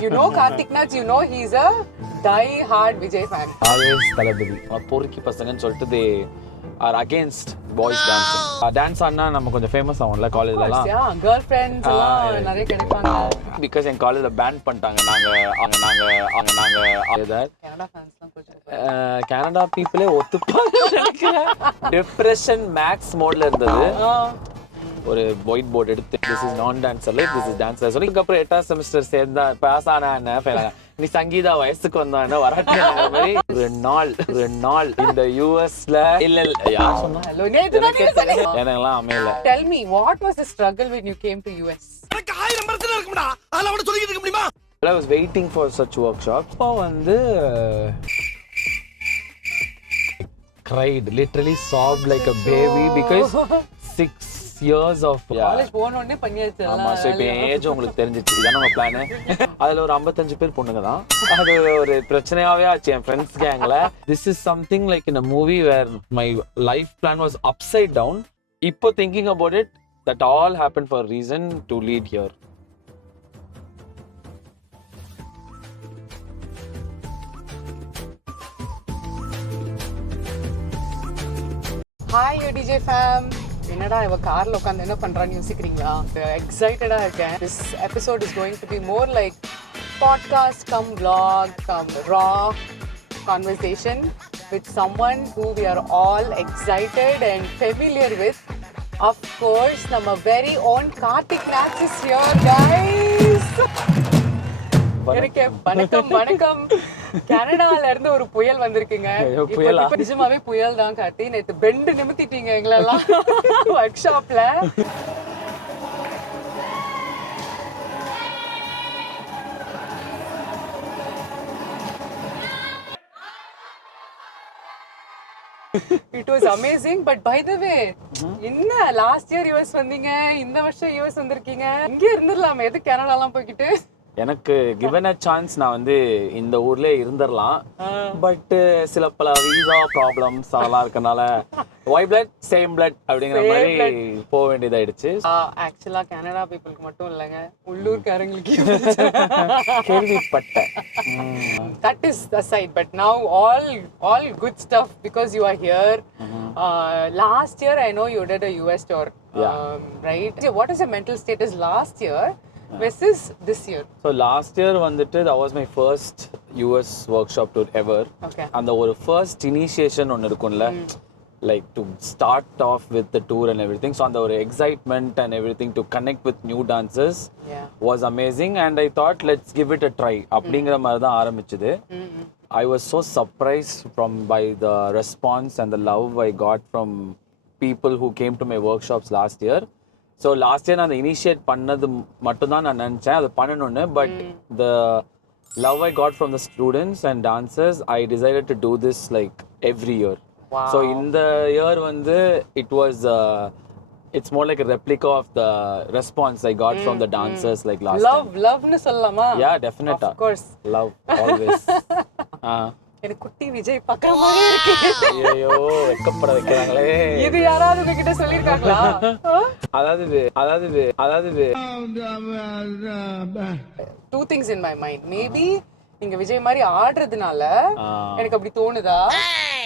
You know Karthiknats, you know he's a die-hard Vijay fan. Always தளபதி. பொறுக்கி பசங்கன்னு சொல்லிட்டு they are against boys dancing. Dance ஆனா நம்ம கொஞ்சம் famous ஆகும்ல காலேஜ்லலாம். Yeah, girlfriends எல்லாம் நிறைய கிடைப்பாங்க. Because என் காலேஜ்ல பேன் பண்ணிட்டாங்க. நாங்க கனடா ஃபேன்ஸ்லாம் கொஞ்சம் கனடா பீப்பிளே ஒத்துப்பாங்க நினைக்கிறேன். டிப்ரெஷன் மேக்ஸ் மோட்ல இருந்தது. ஒரு ஒயிட் போர்டு எடுத்து திஸ் இஸ் நான் dancer like this is dancer சொல்லி அப்புறம் 8th செமஸ்டர் சேர்ந்தா பாஸ் ஆனா என்ன ஃபெயில் நீ சங்கீதா வயசுக்கு வந்தானே வராட்டி மாதிரி ரெண்டு நாள் இந்த யூஎஸ்ல இல்ல யார் சொன்னா எனக்கெல்லாம் அமையல. Tell me, what was the struggle when you came to US? எனக்கு 1000 பிரச்சனை இருக்கும்டா அதெல்லாம் அவன சொல்லிட்டு இருக்க முடியுமா? I was waiting for such workshop. அப்போ வந்து cried, literally sobbed like a baby because 6 years of college போன உடனே பண்ணியாச்சு. ஆமா, சோ இப்போ ஏஜ் உங்களுக்கு தெரிஞ்சிச்சு. இதான உங்க பிளான். அதுல ஒரு 55 பேர் பொண்ணுங்க தான். அது ஒரு பிரச்சனையாவே ஆச்சு என் friends கேங்ல. This is something like in a movie where my life plan was upside down. இப்போ thinking about it, that all happened for a reason to lead here. Hi DJ fam. என்னடா இவ கார்ல உட்கார்ந்து என்ன பண்றான்னு யோசிக்கிறீங்களா? எக்ஸைட்டடா இருக்கேன். This episode is going to be more like podcast come vlog come raw conversation with someone who we are all excited and familiar with. Of course, our very own Karthiknats is here, guys. வணக்கம். கனடால இருந்து ஒரு புயல் வந்திருக்குங்க. இப்ப நிஜமாவே புயல் தான் கார்த்தி. நேத்து பெண்டு நிமித்திட்டீங்க எங்களெல்லாம் ஒர்க் ஷாப்ல. It was amazing, but by the way, என்ன last year US வந்தீங்க, இந்த வருஷம் US வந்திருக்கீங்க. இங்க இருந்துடலாமே, எது கனடாலாம் போய்கிட்டு? எனக்கு given a chance நான் வந்து இந்த ஊர்ல இருந்துடலாம். பட் சில பல வீசா ப்ராப்ளம்ஸ் அதெல்லாம் இருக்கனால ஒய் பிளட் சேம் பிளட் அப்படிங்கிற மாதிரி போக வேண்டியதாயிடுச்சு. ஆக்சுவலா கனடா பீப்புளுக்கு மட்டும் இல்லைங்க, உள்ளூர்காரங்களுக்கு கேள்விப்பட்டேன். That is aside, but now all good stuff because you are here. Last year I know you did a US tour, right? What is your mental status last year versus this year? So last year வந்துட்டு that was my first US workshop tour ever. Okay. அந்த ஒரு first initiation ஒன்னு இருக்கும்ல, like to start off with the tour and everything. So அந்த ஒரு excitement and everything to connect with new dancers was amazing and I thought let's give it a try. அப்படிங்கிற மாதிரி தான் ஆரம்பிச்சது. I was so surprised by the response and the love I got from people who came to my workshops last year. So last year நான் அதை initiate பண்ணது மட்டும்தான் நான் நினச்சேன் அது பண்ணணும்னு. But the love I got from the students and dancers I decided to do this like every year. So இந்த year வந்து it's more like a replica of the response I got from the dancers like last time. Love nu sollama? Yeah, definitely. Of course. Love, always. எனக்கு குட்டி விஜய் பக்கற மாதிரி இருக்கு. ஐயோ வெக்கப்பட வைக்கறாங்களே. இது யாராவது உங்ககிட்ட சொல்லிருக்காங்களா? அதாவது two things in my mind. Maybe நீங்க விஜய் மாதிரி ஆடுறதுனால எனக்கு அப்படி தோணுதா,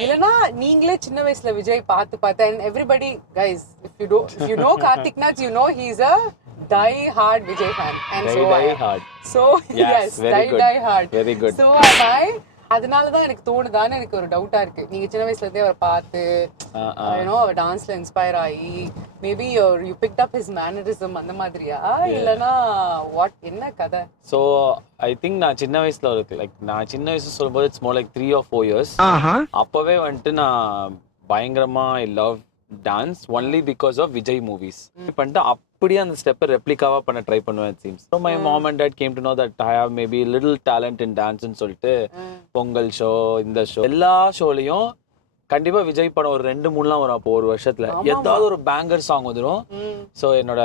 இல்லனா நீங்களே சின்ன வயசுல விஜய் பார்த்து and everybody guys if you know Karthiknats, you know he's a die-hard Vijay fan and so yes die-hard very good. So அதனால தான் எனக்கு தோணுதான்னு எனக்கு ஒரு டவுட்டா இருக்கு. நீங்க சின்ன வயசுல இருந்தே அவரை பார்த்து அவர் டான்ஸ்ல இன்ஸ்பயர் ஆகி maybe you picked up his mannerism அந்த மாதிரியா, இல்லனா வாட் என்ன கதை? ஸோ ஐ திங்க் நான் சின்ன வயசு சொல்லும்போது it's more like 3 or 4 years. அப்பவே வந்துட்டு நான் பயங்கரமா I love dance only because of Vijay movies பண்ணிட்டு அப்படியே அந்த ஸ்டெப்பை ரெப்ளிகாவா பண்ண ட்ரை பண்ணுவேன். It seems so my mom and dad came to know that I have maybe little talent in டான்ஸ்ன்னு சொல்லிட்டு பொங்கல் ஷோ இந்த ஷோ எல்லா ஷோலையும் கண்டிப்பா விஜய் படம் ஒரு 2-3 வரும். அப்போ ஒரு வருஷத்துல ஏதாவது ஒரு பேங்கர் சாங் வந்துடும். ஸோ என்னோட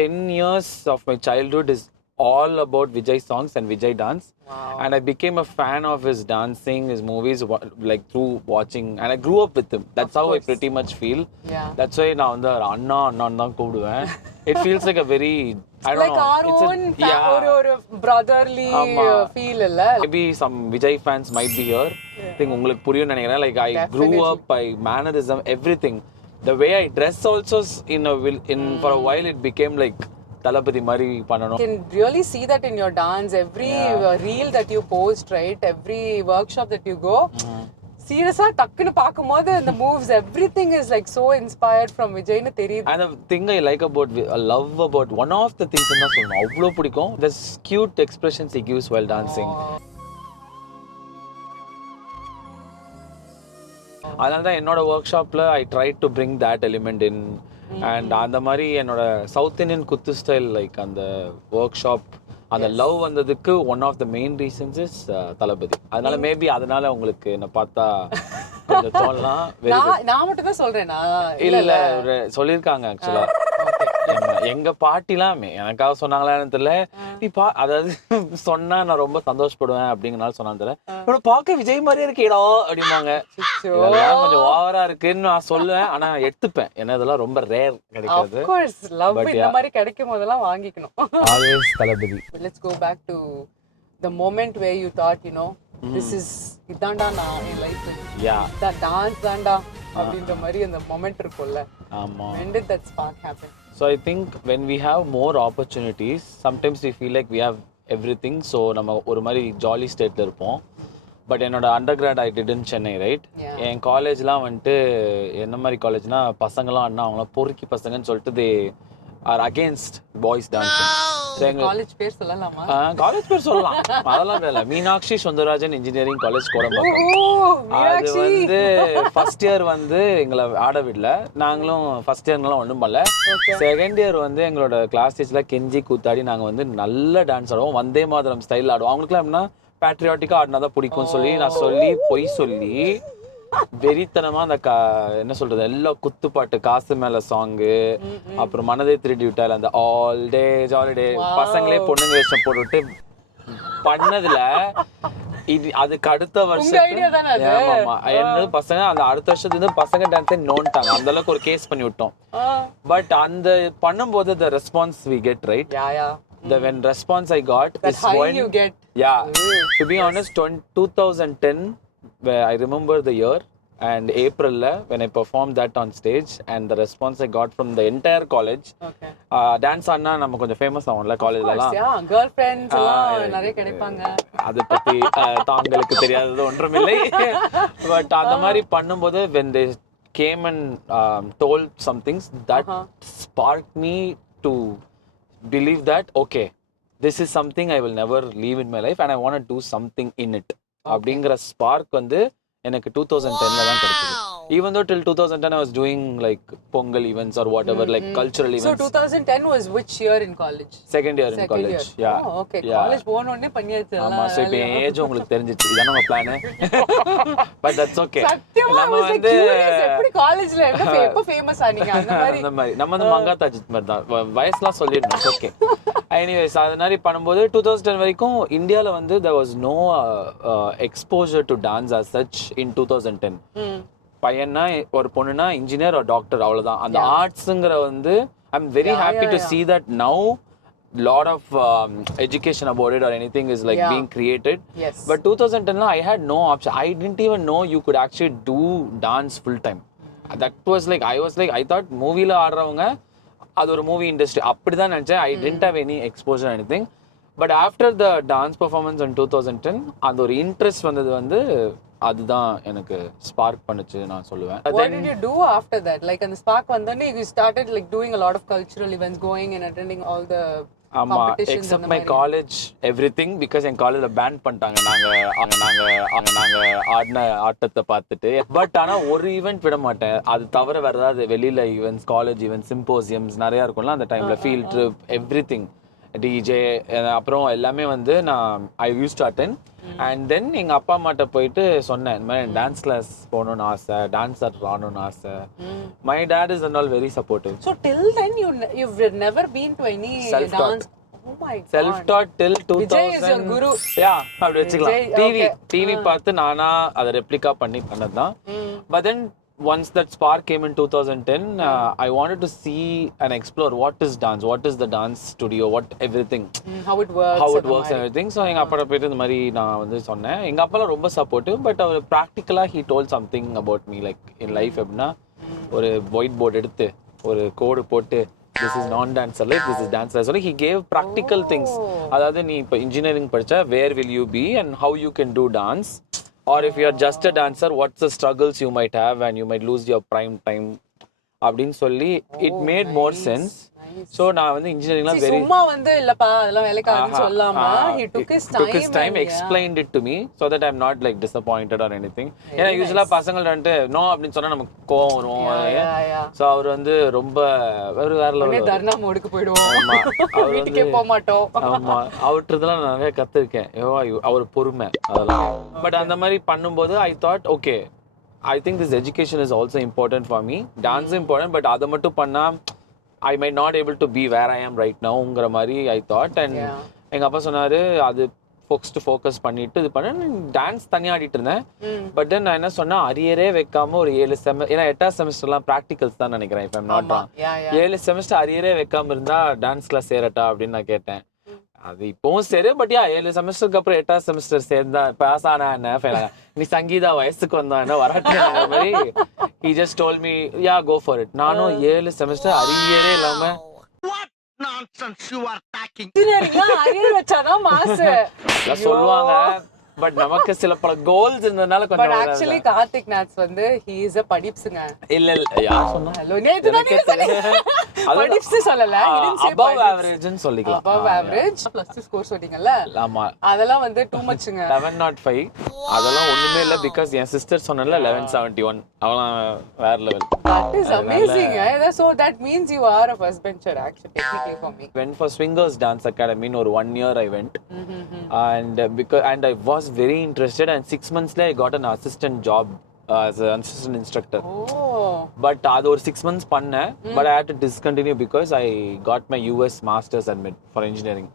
10 years of my childhood is all about Vijay songs and Vijay dance. Wow. And I became a fan of his dancing, his movies, like through watching. And I grew up with him. That's how I pretty much feel. Yeah. That's why நான் வந்து அண்ணா அண்ணான்னு தான் கூப்பிடுவேன். It feels like a very, I don't like know. Our own ஒரு brotherly feel இல்ல. Maybe some Vijay fans might be here. I think உங்களுக்கு புரியும் நினைக்கிறேன். Like I grew up by mannerism, everything. The way I dress also for a while it became like தளபதி மாதிரி பண்ணணும். You can really see that in your dance, every reel that you post, right? Every workshop that you go. Seriously, டக்குன்னு பாக்கும்போது the moves, everything is like so inspired from Vijay னு தெரியுது. And the thing I like about, love about, one of the things என்ன சொல்லணும், அவ்வளோ பிடிக்கும், the cute expressions he gives while dancing. அதனால தான் என்னோட ஒர்க் ஷாப்ல I try to bring that element in. And அந்த மாதிரி என்னோட south Indian kuthu style like அந்த ஒர்க் ஷாப் அந்த லவ் வந்ததுக்கு one of the main reasons is Thalapathy. அதனால மேபி அதனால உங்களுக்கு என்ன பார்த்தா கொஞ்சம் தோணலாம். நான் மட்டும் தான் சொல்றேனா? இல்ல சொல்லியிருக்காங்க ஆக்சுவலா. எங்க பாட்டிலாம் எனக்காக சொன்னாங்களான்னு தெரியல. நீ அதாவது சொன்னா நான் ரொம்ப சந்தோஷப்படுவேன் அப்படிங்கறனால சொன்னான்னு தெரியல. பார்க்க விஜய் மாதிரியே இருக்கேடா அப்படிம்பாங்க. இதெல்லாம் கொஞ்சம் ஓவரா இருக்குன்னு நான் சொல்லுவேன். ஆனா எடுத்துப்பேன். ஏன்னா இதெல்லாம் ரொம்ப ரேர் கிடைக்காது. Of course, love இந்த மாதிரி கிடைக்கும் போதெல்லாம் வாங்கிக்கணும். Always Thalapathy. Let's go back to the moment where you thought, this is இதாண்டா நான் என் லைஃப். that dance தாண்டா அப்படின்ற மாதிரி அந்த மொமெண்ட் இருக்கும்ல. ஆமா. When did that spark happen? So I think when we have more opportunities, sometimes we feel like we have everything. So நம்ம ஒரு மாதிரி ஜாலி ஸ்டேட்ல இருப்போம். பட் என்னோட under I did in Chennai, right? என் காலேஜ்லாம் வந்துட்டு என்ன மாதிரி காலேஜ்னா பசங்களாம் அண்ணா அவங்களாம் பொறுக்கி பசங்கன்னு சொல்லிட்டு they are against boys dancing. College பேர் சொல்லலாமா? காலேஜ் பேர் சொல்லலாம், அதெல்லாம் இல்ல. Meenakshi Sundararajan engineering college Kodambakkam. அது வந்து ஃபர்ஸ்ட் இயர் வந்து எங்களை ஆட விடல. நாங்களும் ஃபர்ஸ்ட் இயர்லாம் ஒன்றும் பண்ணல. செகண்ட் இயர் வந்து எங்களோட கிளாஸ் டீச்சர்ல கெஞ்சி கூத்தாடி நாங்கள் வந்து நல்ல டான்ஸ் ஆடுவோம். வந்தே மாதரம் ஸ்டைல் ஆடுவோம். அவங்களுக்குலாம் எப்படின்னா பேட்ரியாட்டிக்கா ஆடினாதான் பிடிக்கும் சொல்லி நான் பொய் சொல்லி வெறித்தனமா அந்த என்ன சொல்றது எல்லா குத்துப்பாட்டு காசு மேல சாங்கு, அப்புறம் மனதை திருடி விட்டால் அந்த ஆல் டே ஜாலி டே பசங்களே பொண்ணுங்க வேஷம் போட்டுவிட்டு பண்ணதுல இது அதுக்கு அடுத்த வருஷம் என்னது பசங்க அந்த அடுத்த வருஷத்துல இருந்து பசங்க டான்ஸே நோன்ட்டாங்க. அந்த அளவுக்கு ஒரு கேஸ் பண்ணி விட்டோம். பட் அந்த பண்ணும்போது the response we get, right? The when response I got is when you get. To be honest, 2010 I remember the year and April when I performed that on stage and the response I got from the entire college. Dance ஆனா நம்ம கொஞ்சம் famous ஆகும்ல காலேஜ்லலாம். girl friends எல்லாம் நிறைய கிடைப்பாங்க. அத பத்தி தாங்களுக்கு தெரியாதது ஒன்றுமில்லை. பட் அந்த மாதிரி பண்ணும்போது when they came and told some things that sparked me to believe that okay, this is something I will never leave in my life and I want to do something in it. அப்படிங்கிற spark வந்து எனக்கு 2010ல தான் கிடைச்சது. Even though till 2010 I was doing like Pongal events or whatever, like cultural events. So 2010 was which year in college? Second year in college. Oh, okay. College போன உடனே பண்ணியாச்சு. ஆமா, so இப்போ ஏஜ் உங்களுக்கு தெரிஞ்சிச்சு. இதான நம்ம பிளான். But that's okay. நம்ம வந்து எப்படி காலேஜ்ல எப்ப ஃபேமஸ் ஆனீங்க அந்த மாதிரி நம்ம வந்து மங்காத்தா அஜித் மாதிரி தான் வயசுலாம் சொல்லிடணும். ஓகே. Anyways, அது மாதிரி பண்ணும்போது 2010 வரைக்கும் இந்தியால வந்து there was no exposure to dance as such in 2010. பையனா ஒரு பொண்ணுனா இன்ஜினியர் ஒரு டாக்டர், அவ்வளவுதான். அந்த ஆர்ட்ஸ்ங்கிற வந்து I'm very happy to see that now lot of education about it or anything is like being created. But 2010 I had no option. I didn't even know you could actually do dance full time. That was like I thought movie la ஆடுறவங்க அது ஒரு movie industry அப்படிதான் நினைச்சேன். I didn't have any exposure or anything. But after the dance performance in 2010 அந்த ஒரு interest வந்தது வந்து அதுதான் எனக்கு ஸ்பார்க் பண்ணுச்சு நான் சொல்லுவேன். What did you do after that? Like அந்த ஸ்பார்க் வந்தனே you started like doing a lot of cultural events, going and attending all the competitions. Except my college, everything, because என் காலேஜ்ல பேன் பண்ணிட்டாங்க. நாங்க ஆடின ஆட்டத்தை பார்த்துட்டு. பட் ஆனா ஒரு ஈவெண்ட் விட மாட்டேன். அது தவிர வேற ஏதாவது வெளியில ஈவெண்ட்ஸ், காலேஜ் ஈவெண்ட்ஸ், சிம்போசியம்ஸ் நிறைய இருக்கும்ல அந்த டைம்ல, ஃபீல்ட் ட்ரிப், எவ்ரிதிங், டிஜே, அப்புறம் எல்லாமே வந்து நான் I use to attend. And then எங்க அப்பா அம்மாட்ட போயிட்டு சொன்னேன், இந்த மாதிரி டான்ஸ் கிளாஸ் போகணும்னு ஆசை, டான்ஸர் ஆகணும்னு ஆசை. My dot is and all very supportive. So till then you've never been to any dance? Oh my god. Self dot till 2000. Vijay is your guru. யா அப்படி வச்சுக்கலாம். Vijay, டிவி பார்த்து நானா அதை replica பண்ணது தான். But then once that spark came in 2010, I wanted to see and explore what is dance, what is the dance studio, what everything, how it works and everything. So எங்க அப்பா போயிட்டு இந்த மாதிரி நான் வந்து சொன்னேன். எங்க அப்பாலாம் ரொம்ப சப்போர்ட்டிவ். பட் அவர் ப்ராக்டிக்கலா he told something about me like in life எப்படின்னா ஒரு ஒயிட் போர்டு எடுத்து ஒரு கோடு போட்டு this is non dancer like this is dancer. So he gave practical things. அதாவது நீ இப்போ இன்ஜினியரிங் படிச்சா where will you be and how you can do dance. Or if you are just a dancer, what's the struggles you might have and you might lose your prime time. அப்படின்னு சொல்லி it made more sense. So நான் வந்து இன்ஜினியரிங்லாம் very சும்மா வந்து இல்லப்பா அதெல்லாம் வேலைக்காதுன்னு சொல்லாம he took his time explained it to me so that I'm not like disappointed or anything. ஏன்னா யூசுவலா பசங்கள்ட்ட வந்து நோ அப்படின்னு சொன்னா நமக்கு கோவம் வரும். ஸோ அவர் வந்து ரொம்ப வேற லெவலில் தர்ணா மோடுக்கு போயிடுவோம், வீட்டுக்கே போக மாட்டோம். ஆமா அவர்கிட்டலாம் நான் நிறைய கத்துருக்கேன். அவர் பொறுமை அதெல்லாம். பட் அந்த மாதிரி பண்ணும்போது I thought okay, I think this education is also important for me. Dance is important, but அதை மட்டும் பண்ணா I might not able to be where I am right now ங்கற மாதிரி I thought. And எங்க அப்பா சொன்னாரு அது ஃபோக்கஸ் பண்ணிட்டு இது பண்ண டான்ஸ் தனியா ஆடிட்டு இருந்தேன். பட் தென் நான் என்ன சொன்னா அரியரே வைக்காம ஒரு 7 செமஸ்டர், ஏன்னா 8th செமஸ்டர்லாம் ப்ராக்டிகல்ஸ் தான் நினைக்கிறேன் if I'm not wrong. 7 semester அரியரே வைக்காம இருந்தா டான்ஸ் கிளாஸ் சேரட்டா அப்படின்னு நான் கேட்டேன். அது இப்பவும் சரி. பட் 7 செமஸ்டருக்கு அப்புறம் 8th செமஸ்டர் சேர்ந்தா பாஸ் ஆனா என்ன, நீ சங்கீதா வயசுக்கு வந்தா என்ன வராட்டிய மாதிரி he just told me yeah go for it. நானும் 7 செமஸ்டர் அரியரே இல்லாம What nonsense you are talking. Arrear வச்சாதான் மாஸ் சொல்லுவாங்க. பட் நமக்கு சில பல கோல்ஸ் இருந்தனால கொஞ்சம். பட் ஆக்சுவலி Karthiknats வந்து he is a படிப்ஸ்ங்க. இல்ல யார் சொன்னா? ஹலோ நேத்து தான் நீங்க சொன்னீங்க படிப்ஸ் சொல்லல, he didn't say above average ன்னு சொல்லிக்கலாம். above average plus ஸ்கோர் சொன்னீங்கல்ல, ஆமா அதெல்லாம் வந்து too muchங்க. 1105 அதெல்லாம் ஒண்ணுமே இல்ல. பிகாஸ் என் சிஸ்டர் சொன்னல 1171 அவலாம் வேற level. That is amazing. So that means you are a first bencher actually technically for me. Went for Swingers Dance Academy in 1 year I went. And I was very interested, and 6 months later I got an assistant job as an assistant instructor. But அது ஒரு 6 months பண்ணேன். But I had to discontinue because I got my US masters admit for engineering.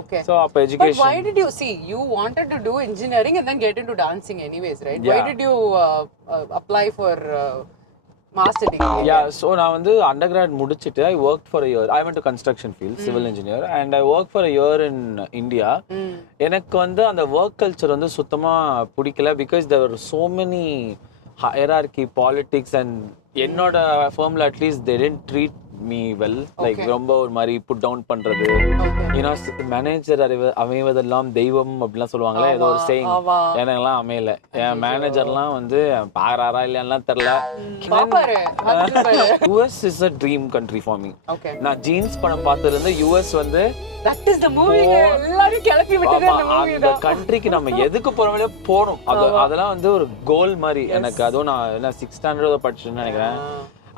Okay. So அப்ப education. But why did you see you wanted to do engineering and then get into dancing anyways, right? Why did you apply for master degree? Yeah, so நான் வந்து undergrad முடிச்சிட்டு I worked for a year. I went to construction field, civil engineer, and I worked for a year in India. எனக்கு வந்து அந்த work culture வந்து சுத்தமா பிடிக்கல because there were so many hierarchy, politics, and என்னோட firmல at least they didn't treat me well. Like ரொம்ப ஒரு மாதிரி put down பண்றது. You know, மேனேஜர் அமைவதெல்லாம் தெய்வம் அப்படிலாம் சொல்லுவாங்களே, ஏதோ ஒரு சேயிங். எனக்கெல்லாம் அமையல. என் மேனேஜர்லாம் வந்து பாராரா இல்லையான்லாம் தெரியல. US is a dream country for me. நான் ஜீன்ஸ் படம் பார்த்ததுல இருந்து US வந்து that is the movie. எல்லாரும் கிளப்பி விட்டது அந்த மூவி தான். அந்த கண்ட்ரிக்கு நம்ம எதுக்கு போறோமோ போறோம். அதெல்லாம் வந்து ஒரு கோல் மாதிரி எனக்கு. அதுவும் நான் என்ன 6th standard படிச்சேன்னு நினைக்கிறேன்.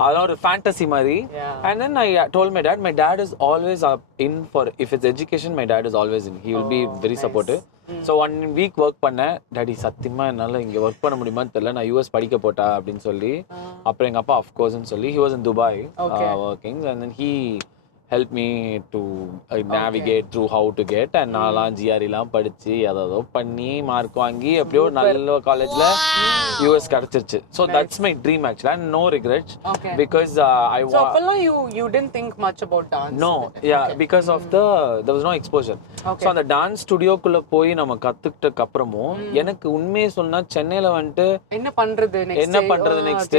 அதெல்லாம் ஒரு ஃபேண்டசி மாதிரி. And then I told my dad is always in for, if it's education, my dad is always in. He will be very supportive. So 1 week work பண்ணேன். டாடி சத்தியமா என்னால இங்க ஒர்க் பண்ண முடியுமான்னு தெரியல, நான் US படிக்க போட்டா அப்படின்னு சொல்லி. அப்புறம் எங்க அப்பா of course ன்னு சொல்லி he was in Dubai working, and then he help me to navigate through how to get. And நான்லாம் ஜிஆர்லாம் படிச்சு ஏதோ பண்ணி மார்க் வாங்கி அப்படியே ஒரு நல்ல காலேஜ்ல US கிடைச்சிருச்சு. So that's my dream actually, and no regrets. Because so அப்பெல்லாம் you didn't think much about dance? No, because of there was no exposure. So அந்த டான்ஸ் ஸ்டுடியோக்குள்ள போய் நம்ம கத்துக்கிட்டதுக்கு அப்புறமும் எனக்கு உண்மையை சொன்னா சென்னையில வந்துட்டு என்ன பண்றது next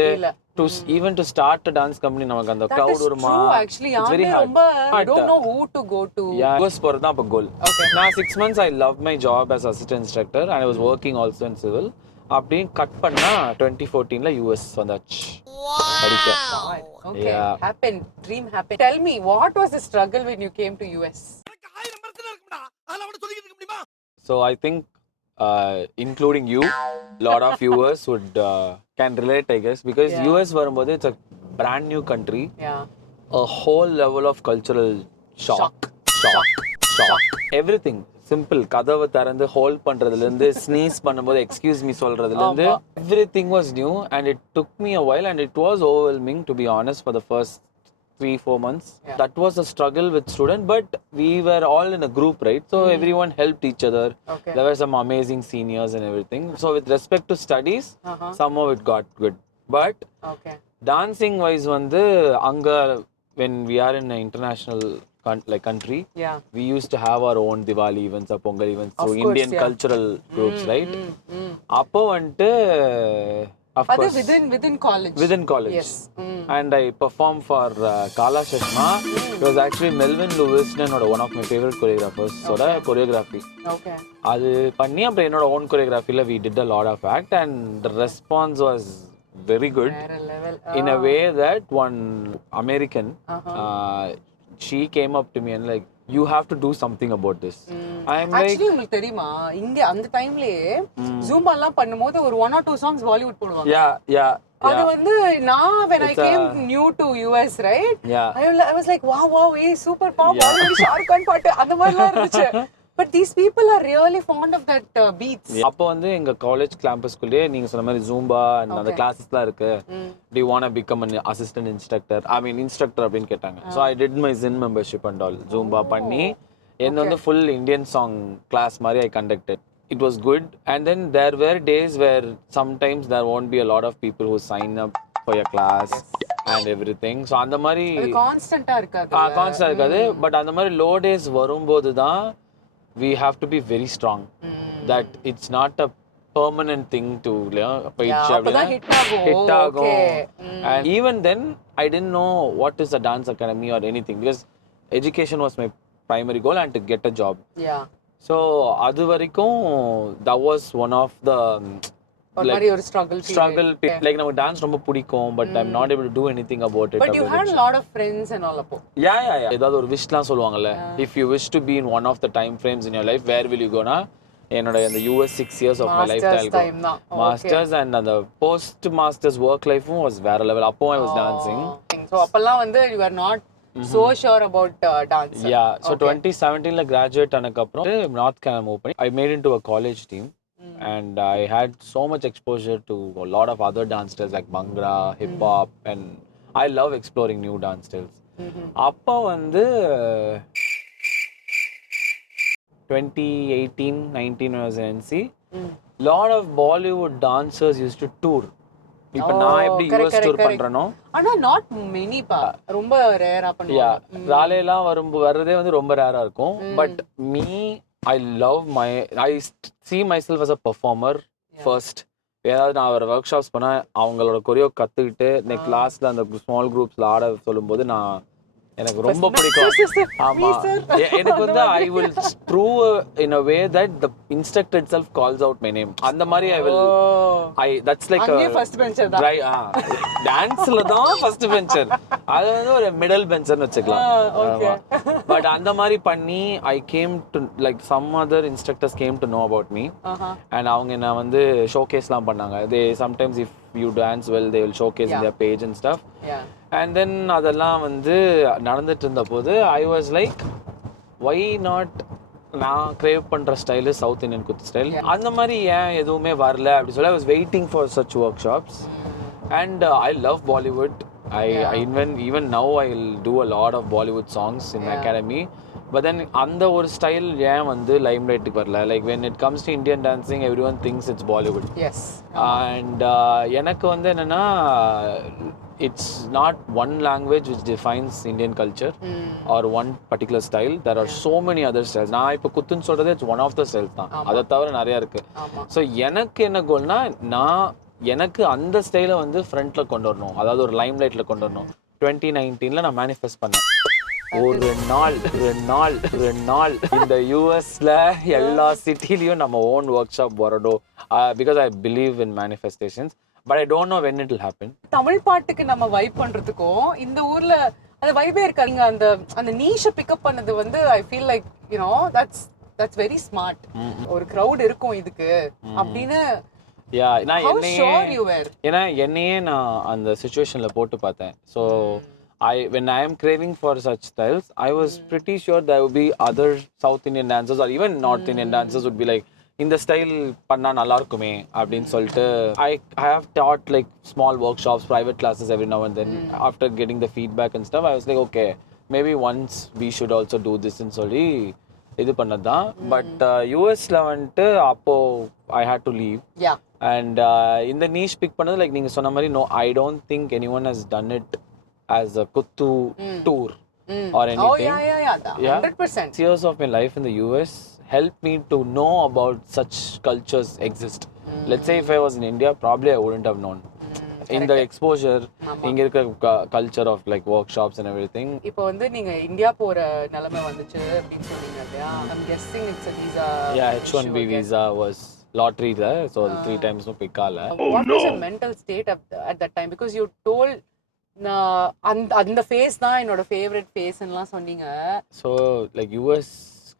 to even to start a dance company நமக்கு அந்த crowd ஒரு actually very hard. I don't know who to go to. US போறதா அப்ப கோல். நான் 6 months I loved my job as assistant instructor, and I was working also in civil. அப்படி cut பண்ணா 2014ல US வந்தாச்சு படிக்க. Okay, happened, dream happened. Tell me, what was the struggle when you came to US? So I think including you, lot of viewers would can relate, I guess, because US வரும்போது it's a brand new country. A whole level of cultural shock. Everything simple. கதவை திறந்து hold பண்றதுல இருந்து sneeze பண்ணும்போது excuse me சொல்றதுல இருந்து everything was new, and it took me a while, and it was overwhelming to be honest for the first 3-4 months. That was a struggle with student, but we were all in a group, right? So everyone helped each other. There were some amazing seniors and everything. So with respect to studies, somehow it got good. But dancing wise வந்து அங்க when we are in an international country, we used to have our own Diwali events or Pongal events through Indian cultural groups, right? அப்போ வந்துட்டு of course within college. Within college. Yes. And I performed for Kala Shashma. It was actually Melvin Lewis, one of my favorite choreographers. Choreography. Okay. அது பண்ணி அப்புறம் என்னோட own choreography we did a lot of act and the response was very good. In a way that one American, she came up to me and like, you have to do something about this. I'm actually உங்களுக்கு தெரியுமா இங்க அந்த டைம்லயே Zumba எல்லாம் பண்ணும்போது ஒரு 1 or 2 songs Bollywood போடுவாங்க. Yeah. அது வந்து நான் when I came new to US, right? I was like wow hey super pop Bollywood Shah Khan பாட்டு அந்த மாதிரிலாம் இருந்துச்சு. But these people are really fond of that beats. அப்போ வந்து எங்க காலேஜ் கேம்பஸ்க்குள்ளே நீங்க சொன்ன மாதிரி ஜூம்பா அந்த கிளாஸஸ்லாம் இருக்கு. Do you want to become an assistant instructor? I mean instructor அப்படின்னு கேட்டாங்க. So I did my Zin membership and all. Zumba பண்ணி என்ன வந்து full Indian song class மாதிரி I conducted. It was good. And then there were days where sometimes there won't be a lot of people who sign up for your class and everything. So அந்த மாதிரி கான்ஸ்டன்ட்டா இருக்காது. கான்ஸ்டன்ட்டா இருக்காது. But அந்த மாதிரி low days வரும்போது தான் we have to be very strong. That it's not a permanent thing to hit agum. And even then I didn't know what is a dance academy or anything because education was my primary goal and to get a job. So adu varaikum that was one of the ஒரு struggle period. Like நமக்கு dance ரொம்ப பிடிக்கும் but I'm not able to do anything about it. But you had a lot of friends and all அப்போ. Yeah. ஏதாவது ஒரு விஷலாம் சொல்லுவாங்கல்ல, if you wish to be in one of the time frames in your life, where will you go na? என்னோட அந்த US 6 years of my lifestyle masters and the post masters work life was வேற level. அப்போ I was dancing. So அப்பலாம் வந்து you were not so sure about dance. Yeah. So 2017 la graduate ஆனதுக்கு அப்புறம் North Carolina move பண்ணி I made into a college team. And I had so much exposure to a lot of other dance styles like Bhangra, hip hop, and I love exploring new dance styles. அப்போ வந்து 2018-19 when I was in NC, lot of Bollywood dancers used to tour. இப்போ நான் எப்படி US tour பண்றேனோ ஆனா not many பா ரொம்ப ரேரா பண்ணுவாங்க. ராலேலாம் வரதே வந்து ரொம்ப ரேரா இருக்கும். But me I see myself as a performer first. ஏதாவது நான் ஒரு ஒர்க் ஷாப்ஸ் பண்ண அவங்களோட கொரியோ கத்துக்கிட்டு நெக்ஸ்ட் கிளாஸ்ல அந்த ஸ்மால் குரூப்ஸ்ல ஆட சொல்லும்போது நான் எனக்கு ரொம்ப பிடிக்கும். ஆமா எனக்கு வந்து I will prove in a way that the instructor itself calls out my name. அந்த மாதிரி that's like a first bencher தான். டான்ஸ்ல தான் ஃபர்ஸ்ட் பெஞ்சர். அது வந்து ஒரு மிடில் பெஞ்சர்னு வெச்சுக்கலாம். பட் அந்த மாதிரி பண்ணி I came to like some other instructors came to know about me. And அவங்க என்ன வந்து ஷோகேஸ்லாம் பண்ணாங்க. They sometimes if you dance well they will showcase in their page and stuff. And then அதெல்லாம் வந்து நடந்துட்டு இருந்தபோது I was like why not நான் crave பண்ற style south Indian kuthu style அந்த மாதிரி ஏன் எதுவுமே வரல அப்படி சொல்லி I was waiting for such workshops. And I love Bollywood. Even now I'll do a lot of Bollywood songs in my academy. But then அந்த ஒரு ஸ்டைல் ஏன் வந்து லைம்லைட்டுக்கு வரல. Like when it comes to Indian dancing everyone thinks it's Bollywood. Yes. And எனக்கு வந்து என்னன்னா it's not one language which defines Indian culture or one particular style. There are so many other styles. நான் இப்போ குத்துன்னு சொல்றது it's one of the styles தான். அதை தவிர நிறைய இருக்கு. ஸோ எனக்கு என்ன கோல்னா எனக்கு அந்த ஸ்டைலை வந்து ஃப்ரண்ட்ல கொண்டு வரணும், அதாவது ஒரு லைம் லைட்ல கொண்டு வரணும். 2019 நான் மேனிஃபெஸ்ட் பண்ணேன். ஒரு நாள் இந்த யூஎஸ்ல எல்லா சிட்டிலையும் நம்ம ஓன் ஒர்க் ஷாப் வரணும். Because I believe in manifestations. But I don't know when it will happen. Tamil பாட்டுக்கு நம்ம வைப் பண்றதுக்கும் இந்த ஊர்ல அந்த வைபே இருக்காங்க. அந்த நீஷை பிக்கப் பண்ணது வந்து I feel like you know that's very smart. ஒரு crowd இருக்கும் இதுக்கு அப்படின்னு. என்னையே நான் அந்த சிச்சுவேஷன்ல போட்டு பார்த்தேன். So when I am craving for such styles, I was pretty sure there would be other South Indian dancers or even North Indian dancers would be like, இந்த ஸ்டைல் பண்ணா நல்லா இருக்குமே அப்படின்னு சொல்லிட்டு I have taught like small workshops, private classes every now and then. After getting the feedback and stuff, I was like, okay, maybe once we should also do this ன்னு சொல்லி இது பண்ணதான். பட் யூஎஸ்ல வந்துட்டு அப்போ I had to leave. Yeah. And இந்த niche pick பண்ணது like நீங்க சொன்ன மாதிரி no, I don't think anyone has done it as a Kuthu tour or anything. Oh yeah. 100%. Years of my life in the US helped me to know about such cultures exist. Let's say if I was in India, probably I wouldn't have known. In the exposure, இங்க இருக்க culture of like workshops and everything. இப்போ வந்து நீங்க India போற நிலைமை வந்துச்சு அப்படின்னு சொன்னீங்க இல்லையா? I'm guessing it's a visa. Yeah, H1B visa was lottery there, so 3 times no pick ஆல. What was your mental state at that time? Because you told அந்த ஃபேஸ் தான் என்னோட ஃபேவரட் ஃபேஸ்ன்னுலாம் சொன்னீங்க. So like US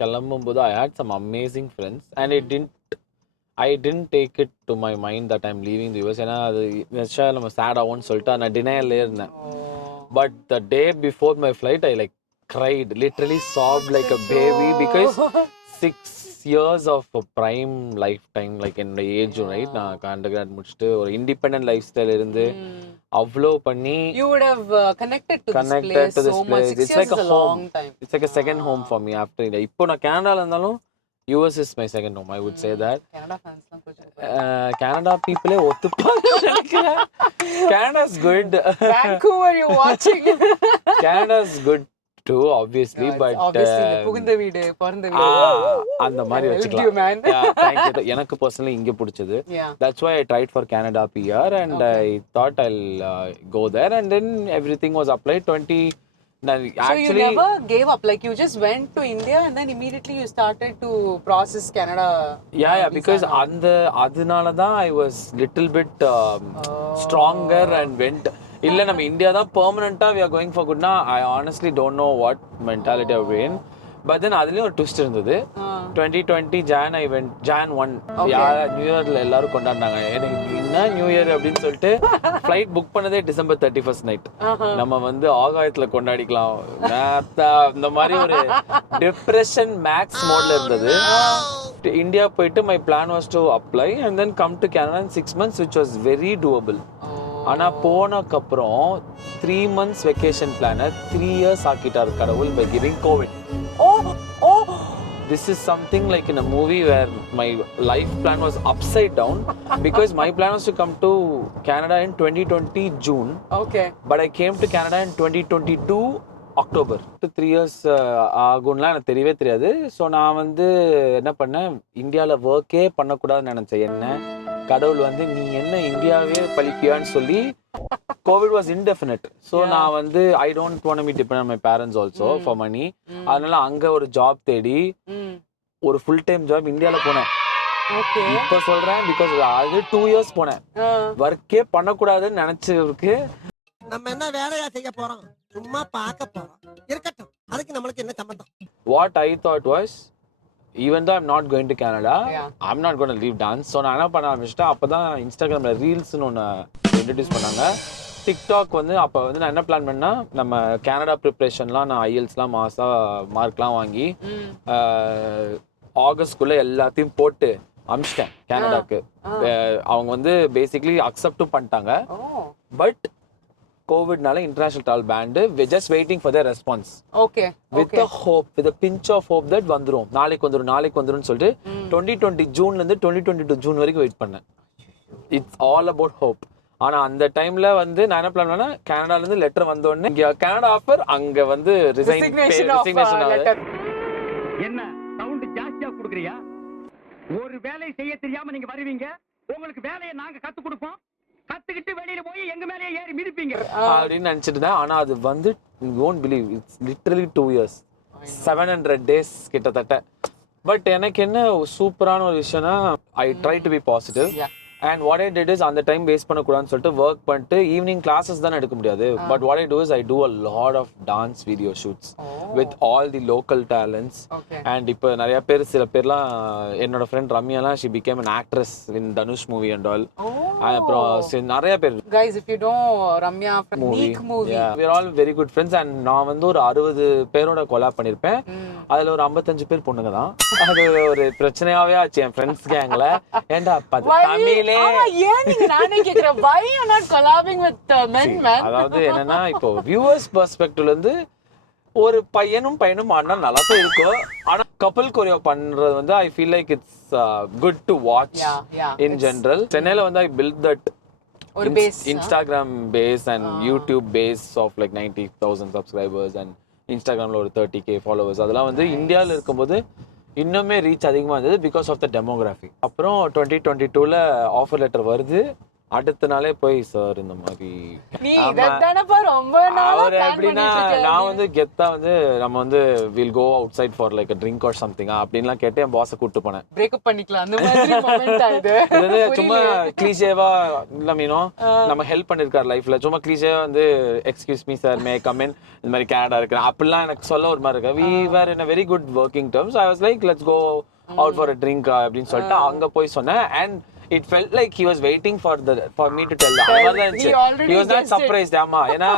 கிளம்பும்போது I had some amazing friends and I didn't take it to my mind that I'm leaving the US. ஏன்னா அது நிச்சயம் நம்ம chat ஆகும்னு சொல்லிட்டு நான் டினையல்லே இருந்தேன். But the day before my flight, I like cried, literally sobbed like a baby because 6 years of a prime lifetime, like in the age, right? நான் undergrad முடிச்சுட்டு ஒரு independent lifestyle இருந்து அவ்வளோ பண்ணி you would have connected to this place. It's like a home. It's like a second home for me after India. இப்போ நான் கனடால இருந்தாலும் US is my second home, I would say that. Canada fans லாம் கொஞ்சம் Canada people ஒத்துப்பாங்க நினைக்கிறேன். Canada's good. Vancouver you watching. Canada's good too, obviously, but obviously புகுந்த வீடு பிறந்த வீடு அந்த மாதிரி வச்சுக்கலாம். Yeah, thank you. எனக்கு personally இங்க பிடிச்சது. That's why I tried for Canada PR and I thought I'll go there, and then everything was applied. So you never gave up, like you just went to India and then immediately you started to process Canada. Yeah, because அதனால தான் I was little bit stronger and went. இல்ல நம்ம India தான் பெர்மனண்டா we are going for good. I honestly don't know what mentality I was in, but then அதுலயும் ஒரு twist இருந்தது. 2020 Jan I went Jan 1 new இயர்ல எல்லாரும் கொண்டாடினாங்க. எனக்கு என்ன நியூ இயர் அப்படின்னு சொல்லிட்டு ஃளைட் புக் பண்ணதே December 31st நைட். நம்ம வந்து ஆகாயத்துல கொண்டாடிக்கலாம் இந்த மாதிரி ஒரு டிப்ரெஷன் மேக்ஸ் மோட்ல இருந்தது. இந்தியா போயிட்டு my plan was to apply and then come to Canada in 6 months, which was very doable. ஆனா போனக்கப்புறம் 3 months vacation plan 3 years ஆக்கிட்டார் கடவுள் by giving COVID. This is something like in a movie where my life plan was upside down because my plan was to come to Canada in 2020 June. Okay. But I came to Canada in 2022 October. 3 years ஆகும்லாம் எனக்கு தெரியவே தெரியாது. So நான் வந்து என்ன பண்ணேன், இந்தியாவில் ஒர்க்கே பண்ணக்கூடாதுன்னு நினச்சேன். என்ன கடவுள் வந்து நீ என்ன இந்தியாவே பழிப்பியான்னு சொல்லி COVID was indefinite. So நான் வந்து I don't want to be dependent on my parents also for money. அதனால அங்க ஒரு ஜாப் தேடி ஒரு ஃபுல் டைம் ஜாப் இந்தியால போனேன். இப்ப சொல்றேன் பிகாஸ் அது 2 years போனேன். ஒர்க்கே பண்ணக்கூடாதுன்னு நினைச்சதுக்கு நம்ம என்ன வேலையா செய்ய போறோம், சும்மா பார்க்க போறோம், இருக்கட்டும், அதுக்கு நம்மளுக்கு என்ன சம்பந்தம். What I thought was, even though I'm not going to Canada, I'm not going to leave dance. So நான் என்ன பண்ண ஆரம்பிச்சிட்டேன், அப்பதான் இன்ஸ்டாகிராம்ல ரீல்ஸ்னு ஒன்று இன்ட்ரடியூஸ் பண்ணாங்க. டிக்டாக் வந்து அப்போ வந்து நான் என்ன பிளான் பண்ணா, நம்ம கனடா ப்ரிப்ரேஷன்லாம் நான் ஐஎல்ஸ்லாம் மார்க்லாம் வாங்கி ஆகஸ்ட்குள்ளே எல்லாத்தையும் போட்டு அமிச்சிட்டேன் கனடாக்கு. அவங்க வந்து பேசிக்லி அக்செப்டும் பண்ணிட்டாங்க. பட் கோவிட்னால international travel banned, just waiting for their response. Okay. With a hope, with a pinch of hope that வந்துரும், நாளைக்கு வந்துரும்னு சொல்லிட்டு 2020 ஜூன்ல இருந்து 2022 ஜூன் வரைக்கும் வெயிட் பண்ணேன். It's all about hope. ஆனா அந்த டைம்ல வந்து நான் என்ன பிளான் பண்ணேன், கனடால இருந்து லெட்டர் வந்த உடனே இங்க கனடா ஆஃபர், அங்க வந்து ரெசிக்னேஷன் லெட்டர். என்ன சவுண்ட் ஜாஸ்தியா குடுக்குறியா? ஒரு வேலை செய்ய தெரியாம நீங்க வருவீங்க, உங்களுக்கு வேலையை நாங்க கத்து கொடுப்போம், கத்துக்கிட்டு வெளியில போய் எங்க மேலேயே ஏறி மிதிப்பீங்க அப்படின்னு நினைச்சிட்டு இருந்தேன். ஆனா அது வந்து you won't believe, it's literally 2 years, 700 days கிட்டத்தட்ட. பட் எனக்கு என்ன சூப்பரான ஒரு விஷயம்னா, I try to be positive. And what I did is, அந்த டைம் வேஸ்ட் பண்ணக்கூடாதுன்னு சொல்லிட்டு ஒர்க் பண்ணிட்டு ஈவினிங் கிளாஸஸ் தானே எடுக்க முடியாது. But what I do is, I do a lot of dance video shoots with all the local talents. And இப்போ நிறைய பேர், சில பேர்லாம் என்னோட ஃப்ரெண்ட் ரம்யாலாம், she became an actress in Dhanush movie and all. அப்புறம் நிறைய பேர், guys if you know Ramya from Neek movie, we are all very good friends. And நான் வந்து ஒரு 60 பேரோட கொலாப் பண்ணியிருப்பேன். அதுல ஒரு 55 பேர் பொண்ணுங்க தான். அது ஒரு பிரச்சனையாவே ஆச்சு என் ஃப்ரெண்ட்ஸ் கேங்ல. ஏன்டா தமிழே ஏன் நீங்க நானே கேக்குறேன் why you are not collabing with men man? அதாவது என்னன்னா இப்போ வியூவர்ஸ் பெர்ஸ்பெக்டிவ்ல இருந்து ஒரு பையனும் ஆனா நல்லா தான் இருக்கும். ஆனா கப்பல் கொரியோ பண்றது வந்து I feel like it's good to watch in general. சென்னையில வந்து ஐ பில்ட் தட் ஒரு base Instagram base and YouTube base of like 90,000 subscribers and Instagramல ஒரு 30k followers. அதெல்லாம் வந்து இந்தியால இருக்கும்போது இன்னுமே ரீச் அதிகமா இருந்தது பிகாஸ் ஆஃப் த டெமோகிராஃபி. அப்புறம் 2022ல ஆஃபர் லெட்டர் வருது. அடுத்த நாளே போய் சார் இந்த மாதிரி நீ இதனப்பா ரொம்ப நாளா பிளான் பண்ணிட்டு இருக்க. நான் வந்து கெத்தா வந்து நம்ம வந்து will go outside for like a drink or something அப்படின்லாம் கேட்டு என் பாஸை கூட்டு போனேன். பிரேக்கப் பண்ணிக்கலாம் அந்த மாதிரி மொமெண்ட் ஆயிடு. இது சும்மா கிளீஷேவா இல்ல மீனோ நம்ம ஹெல்ப் பண்ணிருக்கார் லைஃப்ல. சும்மா கிளீஷேவா வந்து excuse me sir may come in இந்த மாதிரி கனடா இருக்கு அப்படிலாம் எனக்கு சொல்ல ஒரு மாதிரி இருக்கு. we were in a very good working terms. I was like let's go out for a drink அப்படின்னு சொல்லிட்டு அங்க போய் சொன்னேன். and it felt like he was waiting for me to tell the he was not surprised. ஆமா ஏன்னா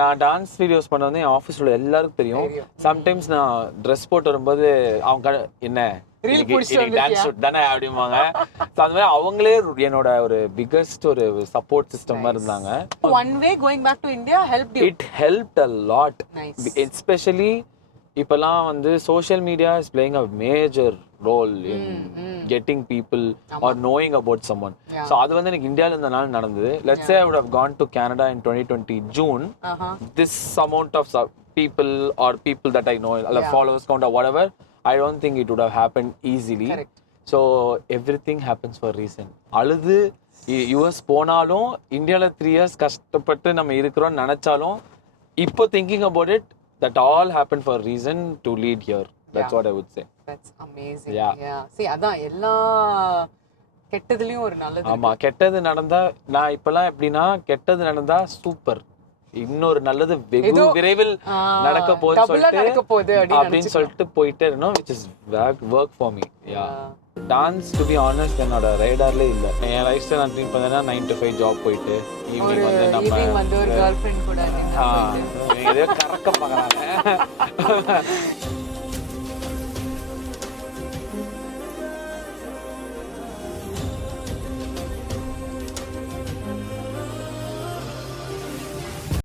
நான் dance videos பண்ண வந்து என் ஆஃபீஸ்ல எல்லாருக்கும் தெரியும். சம்டைம்ஸ் நான் ட்ரெஸ் போட்டு வரும்போது அவங்க என்ன டான்ஸ் ஷூட் தானே அப்படிம்பாங்க. அந்த மாதிரி அவங்களே என்னோட ஒரு பிகெஸ்ட் ஒரு சப்போர்ட் சிஸ்டமா இருந்தாங்க. one way going back to India helped you. It helped a lot. Nice. Especially இப்பெல்லாம் வந்து social media is playing a major role in getting people or knowing about someone. So அது வந்து எனக்கு இந்தியால இருந்தனால நடந்தது. Let's say I would have gone to Canada in 2020 June. This amount of people or people that I know, like followers count or whatever, I don't think it would have happened easily. Correct. So everything happens for a reason. அழுது US போனாலும் இந்தியால 3 years கஷ்டப்பட்டு நம்ம இருக்கிறோம் நினைச்சாலும் இப்போ thinking about it, that all happened for a reason to lead here. That's what I would say. That's amazing. Yeah. See அதான் எல்லா கெட்டதுலயும் ஒரு நல்லது. ஆமா கெட்டது நடந்தா நான் இப்பலாம் எப்படின்னா கெட்டது நடந்தா சூப்பர் இன்னொரு நல்லது வெகு விரைவில் நடக்க போகுது அப்படின்னு சொல்லிட்டு போயிட்டே இருக்கணும். which is work for me. Dance to be honest என்னோட ரேடார்ல இல்ல. என் லைஃப் ஸ்டைல் நான் ட்ரீட் பண்ணேன்னா 9 to 5 ஜாப் போயிட்டு ஈவினிங் வந்து நம்ம ஒரு கேர்ள் ஃப்ரெண்ட் கூட இதே கறக்க பார்க்கறாங்க.